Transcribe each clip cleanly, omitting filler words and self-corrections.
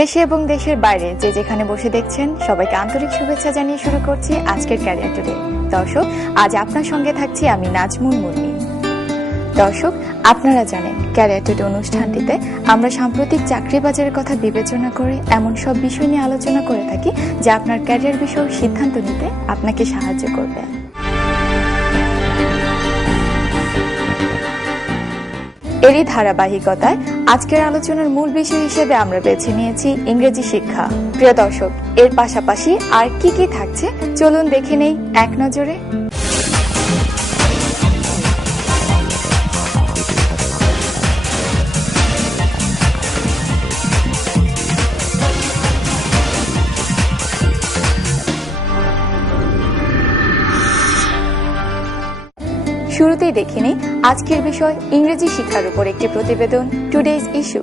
দেশে এবং দেশের বাইরে যে যেখানে বসে দেখছেন সবাইকে আন্তরিক শুভেচ্ছা জানিয়ে শুরু করছি আজকের ক্যারিয়ার টুডে। দর্শক, আজ আপনার সঙ্গে থাকছি আমি নাজমুল মুন্নি। দর্শক, আপনারা জানেন ক্যারিয়ার টুডে অনুষ্ঠানটিতে আমরা সাম্প্রতিক চাকরি বাজারের কথা বিবেচনা করে এমন সব বিষয় নিয়ে আলোচনা করে থাকি যা আপনার ক্যারিয়ার বিষয়ে সিদ্ধান্ত নিতে আপনাকে সাহায্য করবে। এরই ধারাবাহিকতায় আজকের আলোচনার মূল বিষয় হিসেবে আমরা বেছে নিয়েছি ইংরেজি শিক্ষা। প্রিয় দর্শক, এর পাশাপাশি আর কি কি থাকছে চলুন দেখে নেই এক নজরে। শুরুতেই দেখে নেই আজকের বিষয় ইংরেজি শিক্ষার উপর একটি প্রতিবেদন, টুডেজ ইস্যু।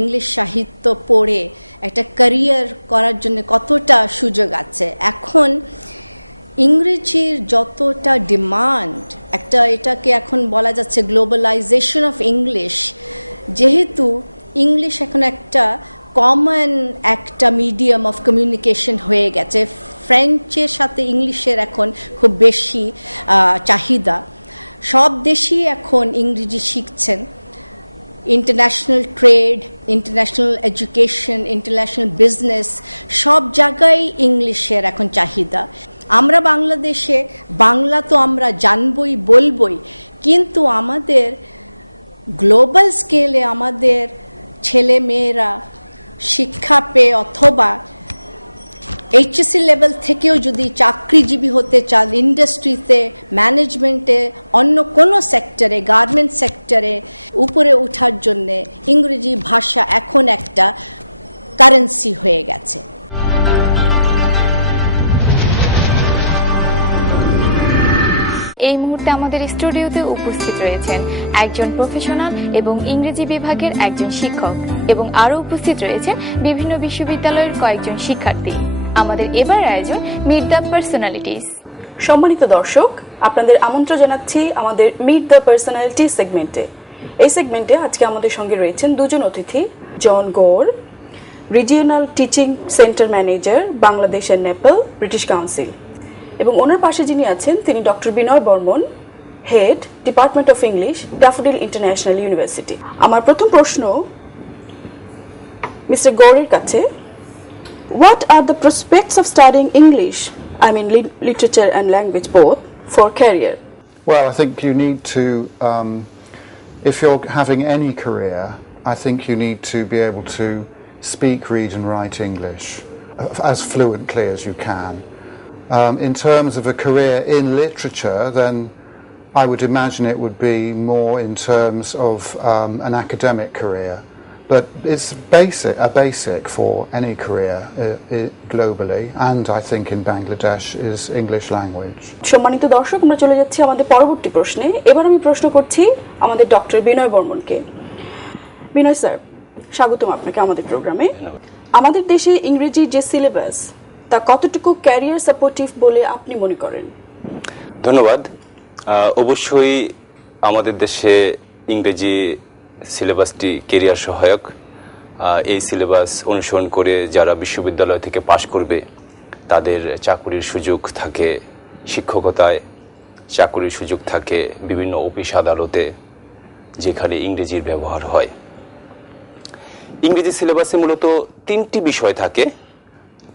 ইংলিশ সাহিত্য পড়ে একটা ক্যারিয়ার করার জন্য কতটা সুযোগ আছে। আজকাল ইংলিশের যতটা ডিমান্ড, এটাকে এখন বলা যাচ্ছে গ্লোবালাইজেশন ইংলিশ, যেহেতু ইংলিশ এখন একটা কমন একটা মিডিয়াম অফ কমিউনিকেশন হয়ে গেছে, প্যারেন্টসের সাথে ইংলিশের এখন খুব বেশি চাহিদা, সব বেশি এখন ইংরেজি শিক্ষা, international trade, international education, international business, সব জায়গায় ইংলিশ এখন চাহিদা। আমরা বাংলাদেশে বাংলাকে আমরা জানবেই বলবেই, কিন্তু আমাদের গ্লোবাল স্কেলে আমাদের ছেলেমেয়েরা শিক্ষা পেয়ে অথবা এসএসসি লেভেল থেকেও যদি চাকরি যদি হতে চায় ইন্ডাস্ট্রিতে, ম্যানেজমেন্টে, অন্য কোনো সেক্টরে, গার্মেন্ট সেক্টরে উপরে ওঠার জন্য ইংরেজির ভাষা এখন একটা কারেন্সি হয়ে গেছে। এই মুহূর্তে আমাদের স্টুডিওতে উপস্থিত রয়েছেন একজন প্রফেশনাল এবং ইংরেজি বিভাগের একজন শিক্ষক, এবং আরও উপস্থিত রয়েছেন বিভিন্ন বিশ্ববিদ্যালয়ের কয়েকজন শিক্ষার্থী। আমাদের এবার আয়োজন মিট দ্য পার্সোনালিটিস। সম্মানিত দর্শক, আপনাদের আমন্ত্রণ জানাচ্ছি আমাদের মিট দ্য পার্সোনালিটি সেগমেন্টে। এই সেগমেন্টে আজকে আমাদের সঙ্গে রয়েছেন দুজন অতিথি। John Gower, regional teaching centre manager, Bangladesh and Nepal, British Council. এবং ওনার পাশে যিনি আছেন তিনি doctor Binoy Barman, head, department of English, Daffodil International University. আমার প্রথম প্রশ্ন মিস্টার গৌরের কাছে, what are the prospects of studying English, I mean literature and language both, for career? Well, I think you need to, if you're having any career, I think you need to be able to speak, read and write English as fluently as you can. In terms of a career in literature, then I would imagine it would be more in terms of an academic career. But it's a basic for any career globally, and I think in Bangladesh is English language. সম্মানিত দর্শক, আমরা চলে যাচ্ছি আমাদের পরবর্তী প্রশ্নে। এবার আমি প্রশ্ন করছি আমাদের ডক্টর বিনয় বর্মনকে। বিনয় স্যার, স্বাগতম আপনাকে আমাদের প্রোগ্রামে। আমাদের দেশে ইংরেজি যে সিলেবাস তা কতটুকু ক্যারিয়ার সাপোর্টিভ বলে আপনি মনে করেন? ধন্যবাদ। অবশ্যই আমাদের দেশে ইংরেজি সিলেবাসটি কেরিয়ার সহায়ক। এই সিলেবাস অনুসরণ করে যারা বিশ্ববিদ্যালয় থেকে পাশ করবে তাদের চাকরির সুযোগ থাকে শিক্ষকতায়, চাকরির সুযোগ থাকে বিভিন্ন অফিস আদালতে যেখানে ইংরেজির ব্যবহার হয়। ইংরেজি সিলেবাসে মূলত তিনটি বিষয় থাকে: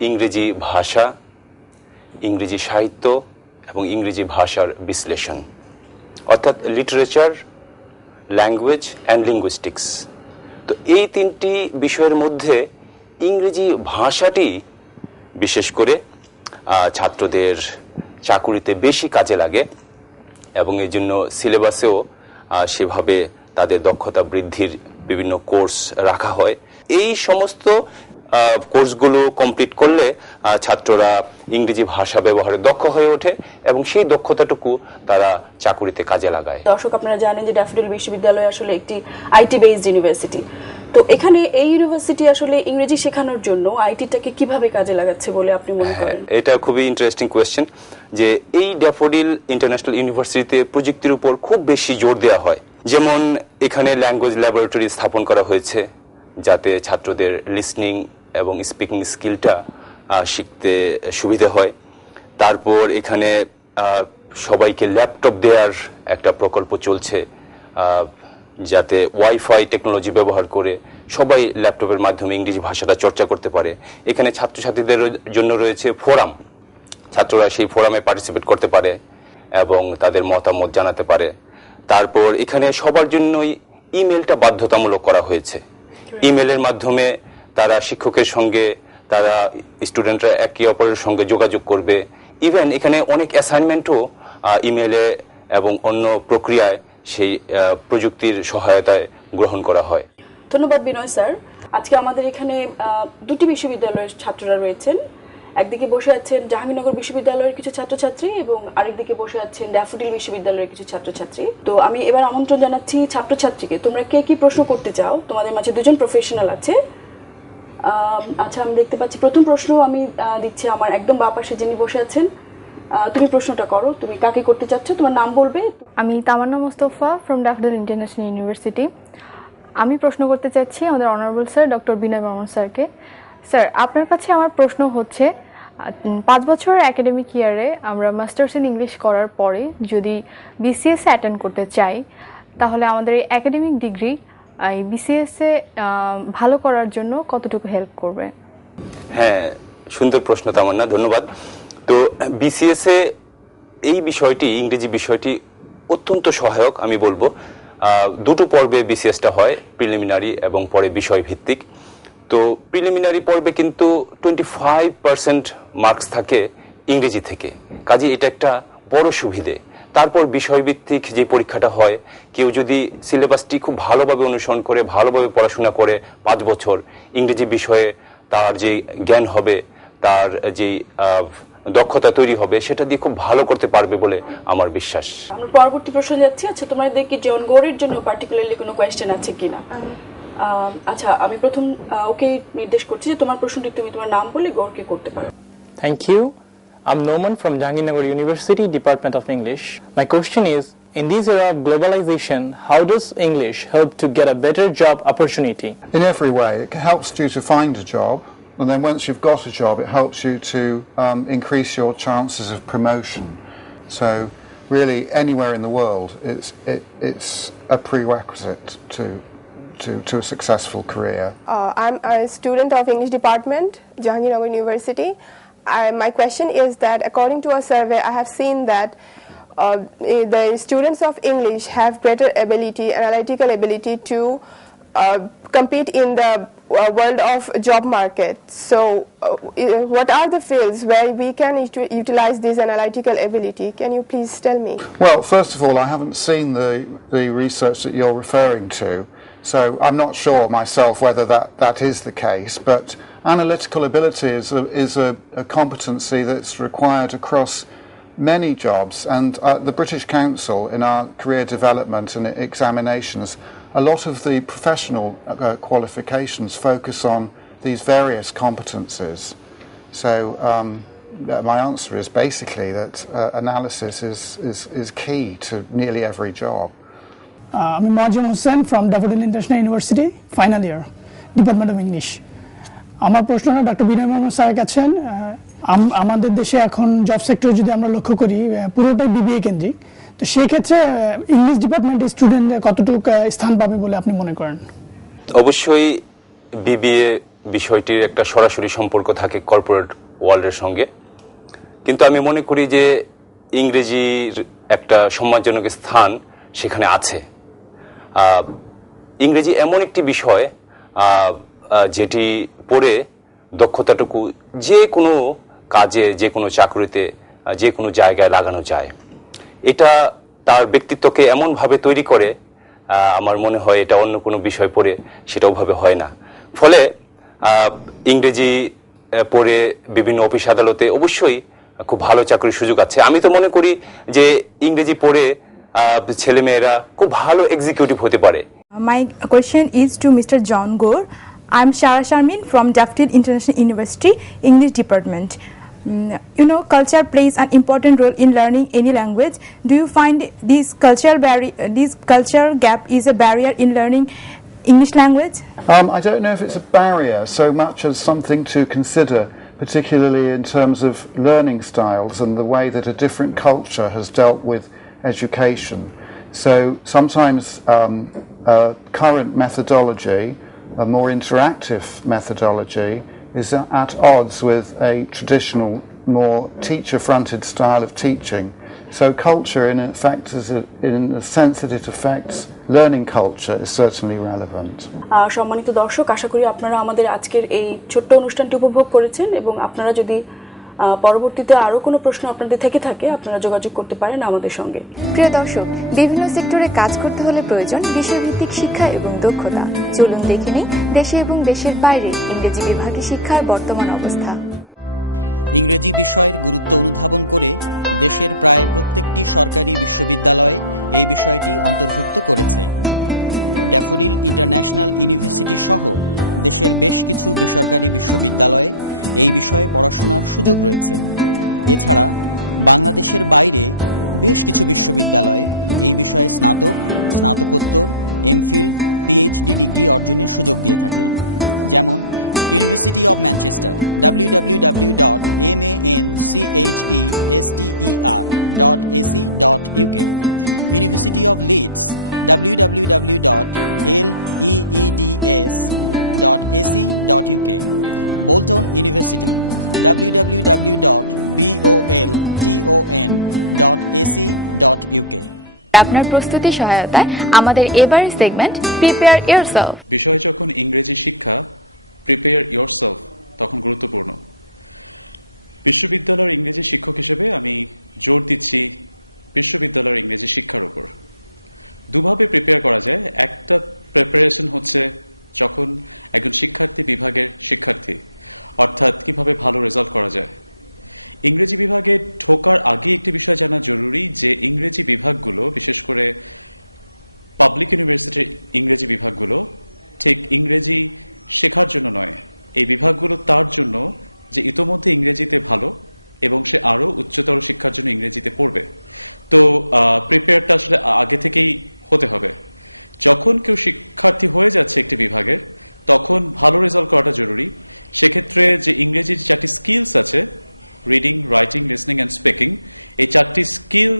ইংরেজি ভাষা, ইংরেজি সাহিত্য এবং ইংরেজি ভাষার বিশ্লেষণ, অর্থাৎ লিটারেচার, ল্যাঙ্গুয়েজ অ্যান্ড লিঙ্গুইস্টিক্স। তো এই তিনটি বিষয়ের মধ্যে ইংরেজি ভাষাটি বিশেষ করে ছাত্রদের চাকুরিতে বেশি কাজে লাগে এবং এই জন্য সিলেবাসেও সেভাবে তাদের দক্ষতা বৃদ্ধির বিভিন্ন কোর্স রাখা হয়। এই সমস্ত কোর্সগুলো কমপ্লিট করলে ছাত্ররা ইংরেজি ভাষা ব্যবহারে দক্ষ হয়ে ওঠে এবং সেই দক্ষতাটুকু তারা চাকুরিতে কাজে লাগায়। দর্শক, আপনারা জানেন যে ড্যাফোডিল বিশ্ববিদ্যালয় আসলে একটি আইটি বেসড ইউনিভার্সিটি। তো এখানে এই ইউনিভার্সিটি আসলে ইংরেজি শেখানোর জন্য আইটিটাকে কিভাবে কাজে লাগাচ্ছে বলে আপনি মনে করেন? এটা খুবই ইন্টারেস্টিং কোয়েশ্চেন যে এই ড্যাফোডিল ইন্টারন্যাশনাল ইউনিভার্সিটিতে প্রযুক্তির উপর খুব বেশি জোর দেওয়া হয়। যেমন এখানে ল্যাঙ্গুয়েজ ল্যাবরেটরি স্থাপন করা হয়েছে যাতে ছাত্রদের লিসনিং এবং স্পিকিং স্কিলটা শিখতে সুবিধা হয়। তারপর এখানে সবাইকে ল্যাপটপ দেওয়ার একটা প্রকল্প চলছে যাতে ওয়াইফাই টেকনোলজি ব্যবহার করে সবাই ল্যাপটপের মাধ্যমে ইংরেজি ভাষাটা চর্চা করতে পারে। এখানে ছাত্রছাত্রীদের জন্য রয়েছে ফোরাম, ছাত্ররা সেই ফোরামে পার্টিসিপেট করতে পারে এবং তাদের মতামত জানাতে পারে। তারপর এখানে সবার জন্যই ইমেলটা বাধ্যতামূলক করা হয়েছে। ইমেলের মাধ্যমে তারা শিক্ষকের সঙ্গে, তারা স্টুডেন্টরা একে অপরের সঙ্গে যোগাযোগ করবে। ইভেন এখানে অনেক অ্যাসাইনমেন্টও ইমেলে এবং অন্য প্রক্রিয়ায় সেই প্রযুক্তির সহায়তায় গ্রহণ করা হয়। ধন্যবাদ বিনয় স্যার। আজকে আমাদের এখানে দুটি বিশ্ববিদ্যালয়ের ছাত্ররা রয়েছেন। একদিকে বসে আছেন জাহাঙ্গীরনগর বিশ্ববিদ্যালয়ের কিছু ছাত্রছাত্রী এবং আরেকদিকে বসে আছেন ড্যাফোডিল বিশ্ববিদ্যালয়ের কিছু ছাত্রছাত্রী। তো আমি এবার আমন্ত্রণ জানাচ্ছি ছাত্রছাত্রীকে, তোমরা কে কি প্রশ্ন করতে চাও? তোমাদের মাঝে দুজন প্রফেশনাল আছে। আচ্ছা, আমি দেখতে পাচ্ছি প্রথম প্রশ্ন আমি দিচ্ছি আমার একদম বাঁ পাশে যিনি বসে আছেন। তুমি প্রশ্নটা করো, তুমি কাকে করতে চাচ্ছ, তোমার নাম বলবে। আমি Tamanna Mostafa from Daffodil International University. আমি প্রশ্ন করতে চাচ্ছি আমাদের honourable sir doctor Binoy Barman স্যারকে। স্যার, আপনার কাছে আমার প্রশ্ন হচ্ছে 5 বছর একাডেমিক ইয়ারে আমরা মাস্টার্স ইন ইংলিশ করার পরে যদি বিসিএস অ্যাটেন্ড করতে চাই তাহলে আমাদের এই একাডেমিক ডিগ্রি এই বিসিএসে ভালো করার জন্য কতটুকু হেল্প করবে? হ্যাঁ, সুন্দর প্রশ্ন তামান্না, ধন্যবাদ। তো বিসিএসে এই বিষয়টি, ইংরেজি বিষয়টি অত্যন্ত সহায়ক আমি বলবো। দুটো পর্বে বিসিএসটা হয়, প্রিলিমিনারি এবং পরে বিষয় ভিত্তিক। তো প্রিলিমিনারি পর্বে কিন্তু 25% মার্কস থাকে ইংরেজি থেকে, কাজে এটা একটা বড় সুবিধে। তারপর বিষয়ভিত্তিক যে পরীক্ষাটা হয়, কেউ যদি সিলেবাসটি খুব ভালোভাবে অনুসরণ করে, ভালোভাবে পড়াশোনা করে 5 বছর ইংরেজি বিষয়ে তার যে জ্ঞান হবে, তার যে দক্ষতা তৈরি হবে, সেটা দিয়ে খুব ভালো করতে পারবে বলে আমার বিশ্বাস। আমরা পরবর্তী প্রশ্ন যাচ্ছি। আচ্ছা, তোমাদের কি জন গৌরের জন্য পার্টিকুলারলি কোনো কোয়েশ্চেন আছে কিনা? আচ্ছা, আমি প্রথম ওকে নির্দেশ করছি যে তোমার প্রশ্নটি তুমি তোমার নাম বলে গৌরকে করতে পারো। Thank you. I'm Noman from Jahangirnagar University, Department of English. My question is, In this era of globalization, how does English help to get a better job opportunity? In every way. It helps you to find a job, and then once you've got a job, it helps you to increase your chances of promotion. So really, anywhere in the world, it's a prerequisite to a successful career. I'm a student of English department, Jahangirnagar University. My question is that according to a survey, I have seen that the students of English have greater ability, analytical ability to compete in the world of job market. So what are the fields where we can utilize this analytical ability? Can you please tell me? Well, first of all, I haven't seen the research that you're referring to, so I'm not sure myself whether that is the case, but analytical ability is a competency that's required across many jobs, and the British Council, in our career development and examinations, a lot of the professional qualifications focus on these various competencies. So my answer is basically that analysis is key to nearly every job. I'm Marjan Hussain from Daffodil International University, final year, Department of English. আমার প্রশ্নটা doctor বিনয় মোহাম্মদ স্যারের Hassan. আমাদের দেশে এখন job সেক্টরে যদি আমরা লক্ষ্য করি পুরোটাই বিবিএ কেন্দ্রিক, তো সেই ক্ষেত্রে ইংলিশ ডিপার্টমেন্টের স্টুডেন্টদের কতটুকু স্থান পাবে বলে আপনি মনে করেন? অবশ্যই বিবিএ বিষয়টির একটা সরাসরি সম্পর্ক থাকে কর্পোরেট ওয়ার্ল্ডের সঙ্গে, কিন্তু আমি মনে করি যে ইংরেজির একটা সম্মানজনক স্থান সেখানে আছে। ইংরেজি এমন একটি বিষয় যেটি পড়ে দক্ষতাটুকু যে কোনো কাজে, যে কোনো চাকরিতে, যে কোনো জায়গায় লাগানো যায়। এটা তার ব্যক্তিত্বকে এমনভাবে তৈরি করে, আমার মনে হয় এটা অন্য কোনো বিষয় পড়ে সেটা ওভাবে হয় না। ফলে ইংরেজি পড়ে বিভিন্ন অফিস আদালতে অবশ্যই খুব ভালো চাকরির সুযোগ আছে। আমি তো মনে করি যে ইংরেজি পড়ে ছেলেমেয়েরা খুব ভালো এক্সিকিউটিভ হতে পারে। My question is to Mr. John Gore. I'm Shara Sharmin from Daffodil International University, English Department. You know, culture plays an important role in learning any language. Do you find this culture gap is a barrier in learning English language? I don't know if it's a barrier so much as something to consider, particularly in terms of learning styles and the way that a different culture has dealt with education. So sometimes current methodology, a more interactive methodology, is at odds with a traditional, more teacher-fronted style of teaching. So culture, in the sense that it affects learning culture, is certainly relevant. সম্মানিত দর্শক, আশা করি আপনারা আমাদের আজকের এই ছোট্ট অনুষ্ঠানটি উপভোগ করেছেন, এবং আপনারা যদি পরবর্তীতে আরো কোনো প্রশ্ন আপনাদের থেকে থাকে, আপনারা যোগাযোগ করতে পারেন আমাদের সঙ্গে। প্রিয় দর্শক, বিভিন্ন সেক্টরে কাজ করতে হলে প্রয়োজন বিষয়ভিত্তিক শিক্ষা এবং দক্ষতা। চলুন দেখে নিই দেশে এবং দেশের বাইরে ইংরেজি বিভাগে শিক্ষার বর্তমান অবস্থা। আপনার প্রস্তুতি সহায়তায় আমাদের এবারের সেগমেন্ট প্রিপেয়ার ইয়োরসেলফ। ইংরেজি বিভাগে কোথাও আপনি চিন্তা করেন যে ইংরেজি বিভাগগুলো বিশেষ করে পাবলিক ইউনিভার্সিটির ইংরেজি বিভাগগুলি তো ইংরেজি শেখার জন্য এই বিভাগগুলি করার জন্য ইতিমধ্যে ইংরেজিতে ভালো এবং সে আরও উচ্চতর শিক্ষার জন্য ইংরেজিতে করবে। এটা একটা আগে থেকে কেটে থাকে যখন শিক্ষার্থী হয়ে যাচ্ছে দেখাবো তখন এমন একটা অর্ডার করবেন সেক্ষেত্রে ইংরেজির চাকরি স্কিল থাকে রিডিং রাইটিং লিসনিং স্পিকিং এই চাকরি স্কিল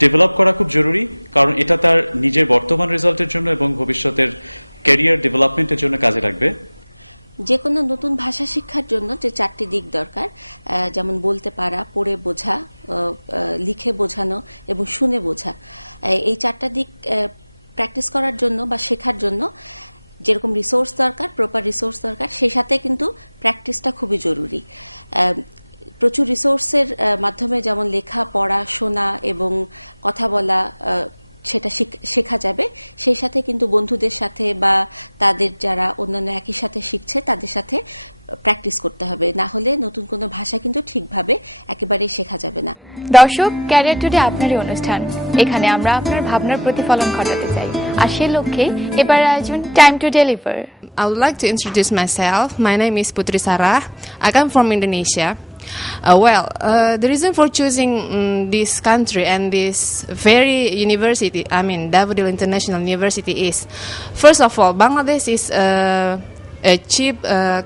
ডেভেলপ করাতে জন্য কারণ এটা তার নিজের বর্তমান ডেভেলপের জন্য এবং ভবিষ্যতে ক্যারিয়ার ডেভেলপমেন্টের জন্য কাজ করবে যে কোনো নতুন কৃষি শিক্ষার জন্য তার চাকরির দরকার আমি বলতে করে বুঝি লিখে বোঝানো এবং শুনে বুঝি এই চাকরিতে চাকরি করার জন্য শেখার জন্য যেরকম রিসোর্স আছে সেটা রিসোর্স সেন্টার সেটাকে কিন্তু শিক্ষা খুবই জরুরি আর প্রচুর রিসোর্সের মাধ্যমে যেমন লেখা পড়া শোনা এবং কথা বলা সেটা খুব শিক্ষার্থী হবে সেক্ষেত্রে কিন্তু বন্ধুদের সাথে বা তাদের জানা এবং কিছু শিক্ষকের সাথে প্র্যাকটিস করতে হবে তাহলে ভাষা কিন্তু ঠিকভাবে একেবারে শেখা যাবে। দর্শক, ক্যারিয়ার টুডে আপনারই অনুষ্ঠান। এখানে আমরা আপনার ভাবনার প্রতিফলন ঘটাতে চাই, আর সে লক্ষ্যে এবার আয়োজন time to deliver. I would like to introduce myself. My name is Putri Sarah. I come from Indonesia. The reason for choosing this country and this very university, Daffodil International University is, first of all, Bangladesh is a cheap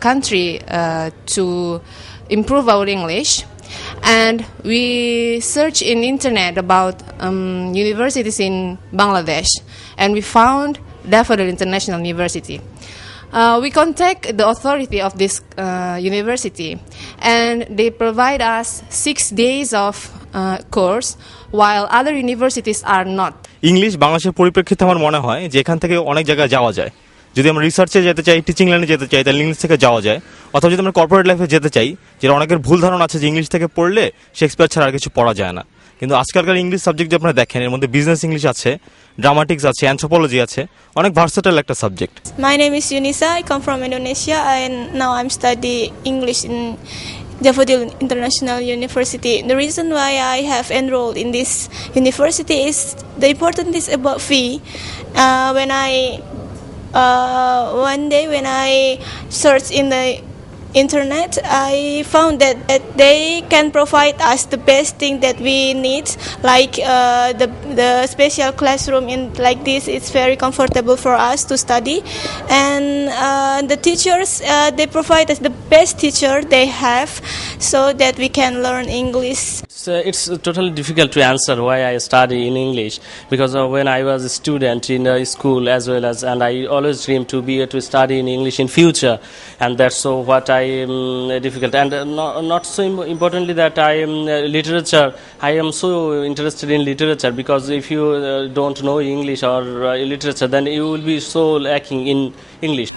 country to improve our English. And we search in internet about universities in Bangladesh, and we found Daffodil International University. We contact the authority of this university, and they provide us 6 days of course, while other universities are not. English বাংলাদেশের পরিপ্রেক্ষিতে আমার মনে হয় যে এখান থেকে অনেক জায়গায় যাওয়া যায়। যদি আমরা রিসার্চে যেতে চাই, টিচিং লাইনে যেতে চাই, তাহলে ইংলিশ থেকে যাওয়া যায়। অথবা যদি আমরা কর্পোরেট লাইফে যেতে চাই, যেটা অনেকের ভুল ধারণা আছে যে ইংলিশ থেকে পড়লে শেক্সপিয়ার ছাড়া আর কিছু পড়া যায় না। কিন্তু আজকালকার ইংলিশ সাবজেক্ট যে আপনারা দেখেন, এর মধ্যে বিজনেস ইংলিশ আছে, ড্রামাটিক্স আছে, অ্যানথ্রোপোলজি আছে, অনেক ভার্সেটাইল একটা subject. My name is Yunisa. I come from Indonesia, and now I'm studying English in Daffodil International University. The reason why I have enrolled in this university is the important is about fee. One day when I searched in the internet, I found that they can provide us the best thing that we need, like the special classroom in like this. It's very comfortable for us to study, and the teachers they provide us the best teacher they have, so that we can learn English. So it's totally difficult to answer why I study in English, because when I was a student in a school as well as, and I always dreamed to be to study in English in future, and that's so what I am difficult. And not so importantly that I am literature. I am so interested in literature, because if you don't know English or literature, then you will be so lacking in English.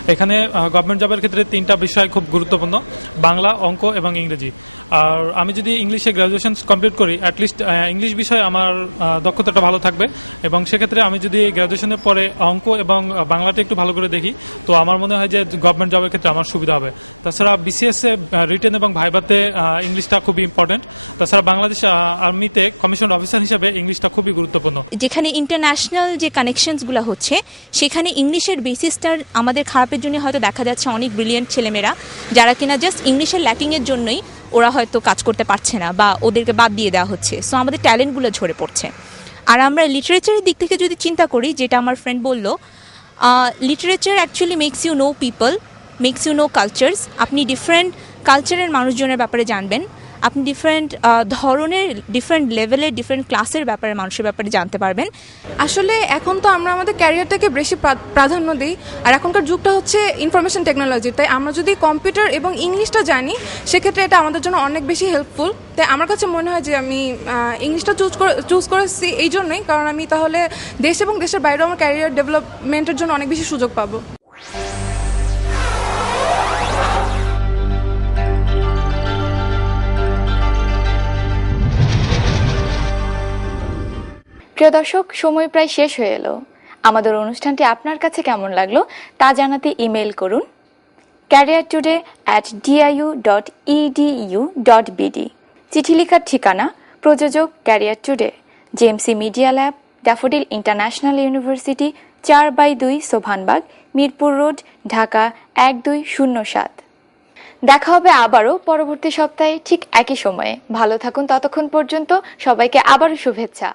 যেখানে international যে কানেকশনসগুলো হচ্ছে সেখানে ইংলিশের বেসিসটার আমাদের খারাপের জন্য হয়তো দেখা যাচ্ছে অনেক ব্রিলিয়েন্ট ছেলেমেয়েরা যারা কিনা জাস্ট ইংলিশের ল্যাকিংয়ের জন্যই ওরা হয়তো কাজ করতে পারছে না বা ওদেরকে বাদ দিয়ে দেওয়া হচ্ছে। সো আমাদের ট্যালেন্টগুলো ঝরে পড়ছে। আর আমরা লিটারেচারের দিক থেকে যদি চিন্তা করি, যেটা আমার ফ্রেন্ড বললো, literature actually makes you know people, makes you know cultures. আপনি ডিফারেন্ট কালচারের মানুষজনের ব্যাপারে জানবেন, আপনি ডিফারেন্ট ধরনের, ডিফারেন্ট লেভেলের, ডিফারেন্ট ক্লাসের ব্যাপারে, মানুষের ব্যাপারে জানতে পারবেন। আসলে এখন তো আমরা আমাদের ক্যারিয়ারটাকে বেশি প্রাধান্য দিই, আর এখনকার যুগটা হচ্ছে ইনফরমেশন টেকনোলজি। তাই আমরা যদি কম্পিউটার এবং ইংলিশটা জানি, সেক্ষেত্রে এটা আমাদের জন্য অনেক বেশি হেল্পফুল। তাই আমার কাছে মনে হয় যে আমি ইংলিশটা চুজ করেছি এই জন্যই, কারণ আমি তাহলে দেশ এবং দেশের বাইরেও আমার ক্যারিয়ার ডেভেলপমেন্টের জন্য অনেক বেশি সুযোগ পাবো। প্রিয় দর্শক, সময় প্রায় শেষ হয়ে এলো। আমাদের অনুষ্ঠানটি আপনার কাছে কেমন লাগলো তা জানাতে ইমেল করুন careertoday@diu.edu.bd। চিঠি লেখার ঠিকানা প্রযোজক career today, JMC media lab, Daffodil International University, 4/2 Sobhanbag, Mirpur road, Dhaka 1207। দেখা হবে আবারও পরবর্তী সপ্তাহে ঠিক একই সময়ে। ভালো থাকুন ততক্ষণ পর্যন্ত। সবাইকে আবারও শুভেচ্ছা।